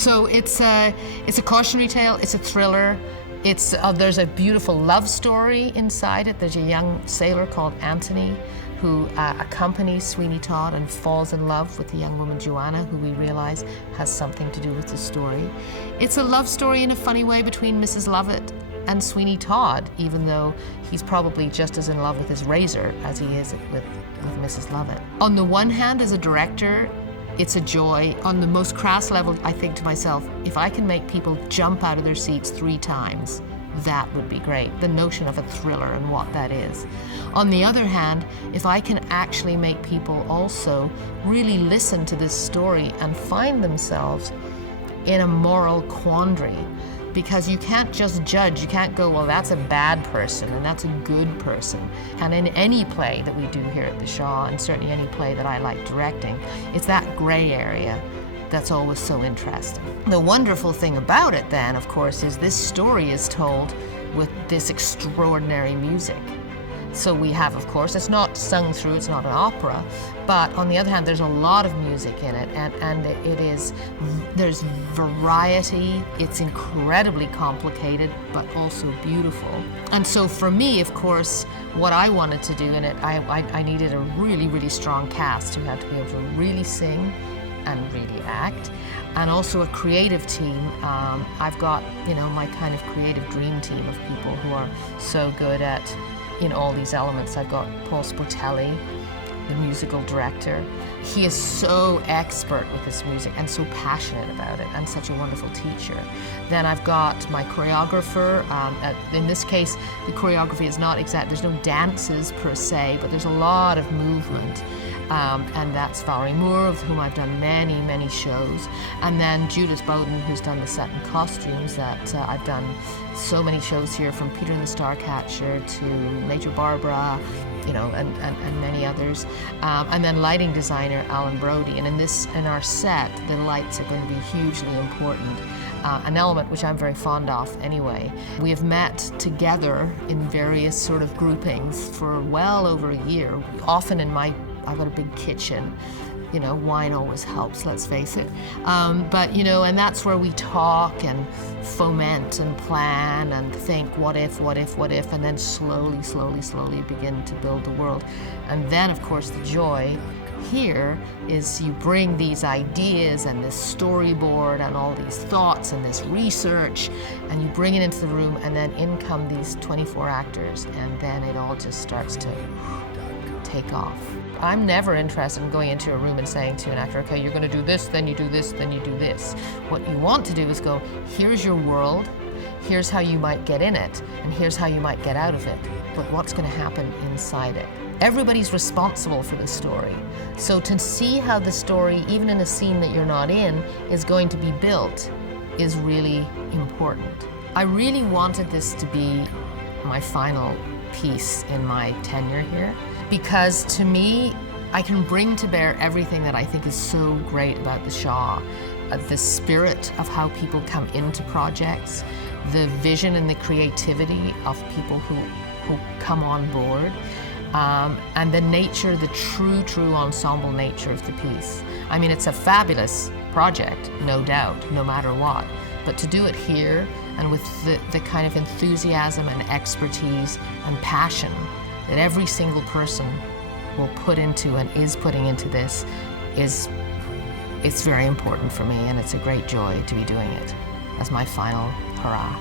So it's a cautionary tale, it's a thriller. There's a beautiful love story inside it. There's a young sailor called Anthony who accompanies Sweeney Todd and falls in love with the young woman Joanna, who we realize has something to do with the story. It's a love story in a funny way between Mrs. Lovett and Sweeney Todd, even though he's probably just as in love with his razor as he is with Mrs. Lovett. On the one hand, as a director, it's a joy. On the most crass level, I think to myself, if I can make people jump out of their seats 3 times, that would be great. The notion of a thriller and what that is. On the other hand, if I can actually make people also really listen to this story and find themselves in a moral quandary, because you can't just judge, you can't go, well, that's a bad person and that's a good person. And in any play that we do here at the Shaw, and certainly any play that I like directing, it's that gray area that's always so interesting. The wonderful thing about it then, of course, is this story is told with this extraordinary music. So we have, of course, it's not sung through, it's not an opera, but on the other hand, there's a lot of music in it, and there's variety, it's incredibly complicated, but also beautiful. And so for me, of course, what I wanted to do in it, I needed a really, really strong cast who had to be able to really sing and really act, and also a creative team. I've got, my kind of creative dream team of people who are so good at all these elements. I've got Paul Sportelli, the musical director. He is so expert with this music and so passionate about it, and such a wonderful teacher. Then I've got my choreographer. In this case, the choreography is not exact, there's no dances per se, but there's a lot of movement. And that's Valerie Moore, of whom I've done many, many shows. And then Judith Bowden, who's done the set and costumes that I've done so many shows here, from Peter and the Starcatcher to Major Barbara, and many others. And then lighting designer Alan Brody. And in our set, the lights are going to be hugely important. An element which I'm very fond of anyway. We have met together in various sort of groupings for well over a year. Often I've got a big kitchen. Wine always helps, let's face it. But and that's where we talk and foment and plan and think, what if, and then slowly begin to build the world. And then, of course, the joy here is you bring these ideas and this storyboard and all these thoughts and this research, and you bring it into the room, and then in come these 24 actors, and then it all just starts to take off. I'm never interested in going into a room and saying to an actor, okay, you're going to do this, then you do this, then you do this. What you want to do is go, here's your world, here's how you might get in it, and here's how you might get out of it, but what's going to happen inside it. Everybody's responsible for the story. So to see how the story, even in a scene that you're not in, is going to be built is really important. I really wanted this to be my final piece in my tenure here, because to me, I can bring to bear everything that I think is so great about the Shaw. The spirit of how people come into projects, the vision and the creativity of people who come on board, and the nature, the true ensemble nature of the piece. I mean, it's a fabulous project, no doubt, no matter what. But to do it here, and with the kind of enthusiasm and expertise and passion that every single person will put into and is putting into this, it's very important for me, and it's a great joy to be doing it as my final hurrah.